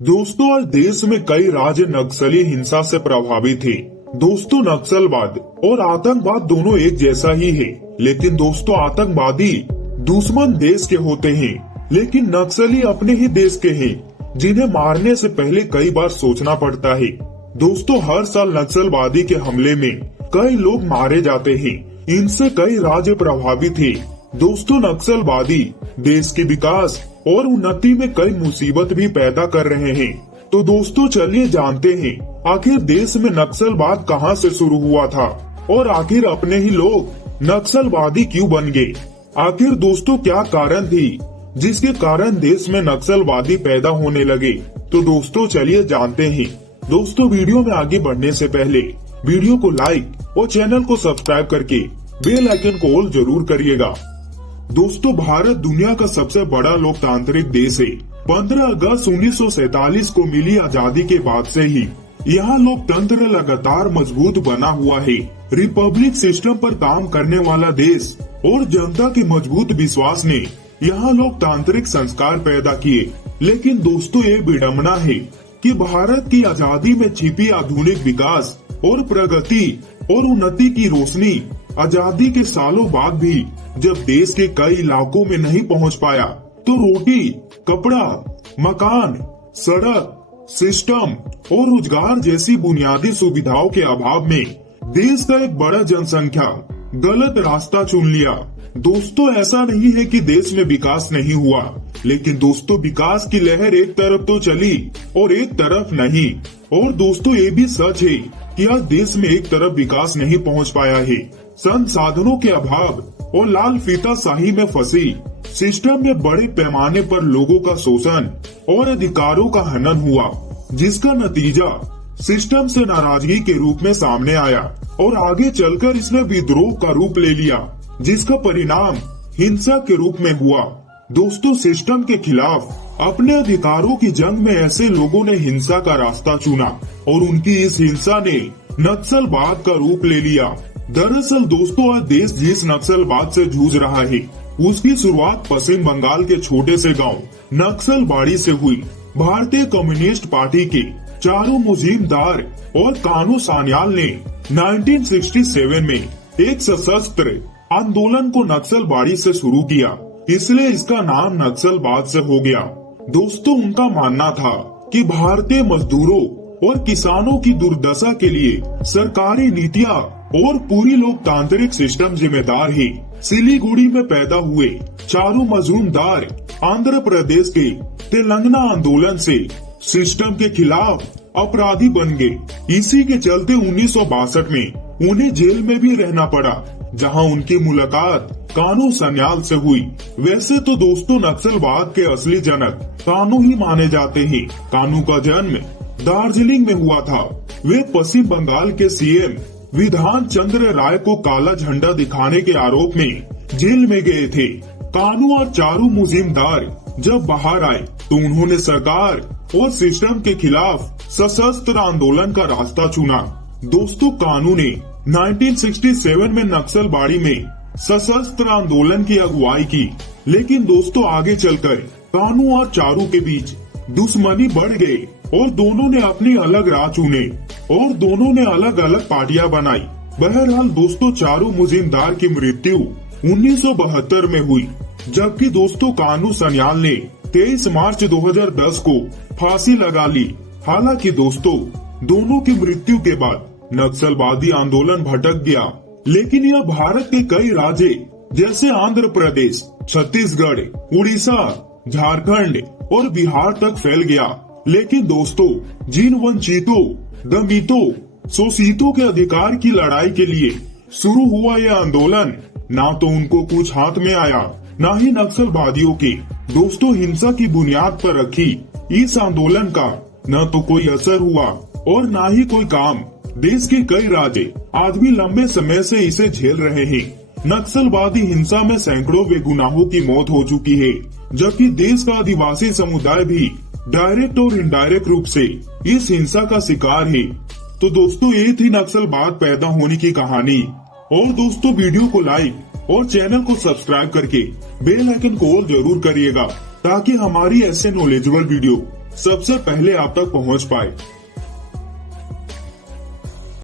दोस्तों, आज देश में कई राज्य नक्सली हिंसा से प्रभावित थे। दोस्तों, नक्सलवाद और आतंकवाद दोनों एक जैसा ही है, लेकिन दोस्तों आतंकवादी दुश्मन देश के होते हैं, लेकिन नक्सली अपने ही देश के हैं, जिन्हें मारने से पहले कई बार सोचना पड़ता है। दोस्तों, हर साल नक्सलवादी के हमले में कई लोग मारे जाते हैं। इनसे कई राज्य प्रभावित हैं। दोस्तों, नक्सलवादी देश के विकास और उन्नति में कई मुसीबत भी पैदा कर रहे हैं। तो दोस्तों, चलिए जानते हैं आखिर देश में नक्सलवाद कहां से शुरू हुआ था और आखिर अपने ही लोग नक्सलवादी क्यों बन गए। आखिर दोस्तों क्या कारण थी जिसके कारण देश में नक्सलवादी पैदा होने लगे। तो दोस्तों चलिए जानते हैं। दोस्तों, वीडियो में आगे बढ़ने से पहले वीडियो को लाइक और चैनल को सब्सक्राइब करके बेल आइकन को ऑल जरूर करिएगा। दोस्तों, भारत दुनिया का सबसे बड़ा लोकतांत्रिक देश है। 15 अगस्त 1947 को मिली आजादी के बाद से ही यहाँ लोकतंत्र लगातार मजबूत बना हुआ है। रिपब्लिक सिस्टम पर काम करने वाला देश और जनता के मजबूत विश्वास ने यहाँ लोकतांत्रिक संस्कार पैदा किए। लेकिन दोस्तों, ये विडम्बना है कि भारत की आजादी में छिपी आधुनिक विकास और प्रगति और उन्नति की रोशनी आजादी के सालों बाद भी जब देश के कई इलाकों में नहीं पहुंच पाया, तो रोटी, कपड़ा, मकान, सड़क, सिस्टम और रोजगार जैसी बुनियादी सुविधाओं के अभाव में देश का एक बड़ा जनसंख्या गलत रास्ता चुन लिया। दोस्तों, ऐसा नहीं है कि देश में विकास नहीं हुआ, लेकिन दोस्तों विकास की लहर एक तरफ तो चली और एक तरफ नहीं। और दोस्तों, ये भी सच है कि आज देश में एक तरफ विकास नहीं पहुंच पाया है। संसाधनों के अभाव और लाल फीता शाही में फंसी सिस्टम में बड़े पैमाने पर लोगों का शोषण और अधिकारों का हनन हुआ, जिसका नतीजा सिस्टम से नाराजगी के रूप में सामने आया और आगे चलकर इसने विद्रोह का रूप ले लिया, जिसका परिणाम हिंसा के रूप में हुआ। दोस्तों, सिस्टम के खिलाफ अपने अधिकारों की जंग में ऐसे लोगों ने हिंसा का रास्ता चुना और उनकी इस हिंसा ने नक्सलवाद का रूप ले लिया। दरअसल दोस्तों, आज देश जिस नक्सलवाद से जूझ रहा है, उसकी शुरुआत पश्चिम बंगाल के छोटे से गांव नक्सलबाड़ी से हुई। भारतीय कम्युनिस्ट पार्टी के चारों मुहिमदार और कानू सान्याल ने 1967 में एक सशस्त्र आंदोलन को नक्सलबाड़ी से शुरू किया, इसलिए इसका नाम नक्सलवाद से हो गया। दोस्तों, उनका मानना था कि भारतीय मजदूरों और किसानों की दुर्दशा के लिए सरकारी नीतियां और पूरी लोकतांत्रिक सिस्टम जिम्मेदार है। सिलीगुड़ी में पैदा हुए चारू मजलूमदार आंध्र प्रदेश के तेलंगाना आंदोलन से सिस्टम के खिलाफ अपराधी बन गए। इसी के चलते 1962 में उन्हें जेल में भी रहना पड़ा, जहां उनकी मुलाकात कानू सन्याल से हुई। वैसे तो दोस्तों, नक्सलवाद के असली जनक कानू ही माने जाते हैं। कानू का जन्म दार्जिलिंग में हुआ था। वे पश्चिम बंगाल के सीएम विधान चंद्र राय को काला झंडा दिखाने के आरोप में जेल में गए थे। कानू और चारू मुहिमदार जब बाहर आए तो उन्होंने सरकार और सिस्टम के खिलाफ सशस्त्र आंदोलन का रास्ता चुना। दोस्तों, कानू ने 1967 में नक्सलबाड़ी में सशस्त्र आंदोलन की अगुवाई की, लेकिन दोस्तों आगे चलकर कानू और चारू के बीच दुश्मनी बढ़ गई और दोनों ने अपनी अलग राह चुने और दोनों ने अलग अलग पार्टियां बनाई। बहरहाल दोस्तों, चारू मुहिमदार की मृत्यु 1972 में हुई, जबकि दोस्तों कानू सन्याल ने 23 मार्च 2010 को फांसी लगा ली। हालांकि दोस्तों, दोनों की मृत्यु के बाद नक्सलवादी आंदोलन भटक गया, लेकिन यह भारत के कई राज्य जैसे आंध्र प्रदेश, छत्तीसगढ़, उड़ीसा, झारखंड और बिहार तक फैल गया। लेकिन दोस्तों, जिन वंचितों, दलितों, शोषितों के अधिकार की लड़ाई के लिए शुरू हुआ यह आंदोलन, ना तो उनको कुछ हाथ में आया, ना ही नक्सलवादियों के दोस्तों हिंसा की बुनियाद पर रखी इस आंदोलन का न तो कोई असर हुआ और न ही कोई काम। देश के कई राज्य आज भी लंबे समय से इसे झेल रहे हैं। नक्सलवादी हिंसा में सैकड़ों बेगुनाहों की मौत हो चुकी है, जबकि देश का आदिवासी समुदाय भी डायरेक्ट और इनडायरेक्ट रूप से इस हिंसा का शिकार है। तो दोस्तों, ये थी नक्सलवाद पैदा होने की कहानी। और दोस्तों, वीडियो को लाइक और चैनल को सब्सक्राइब करके बेल आइकन को और जरूर करिएगा, ताकि हमारी ऐसे नॉलेजेबल वीडियो सबसे पहले आप तक पहुंच पाए।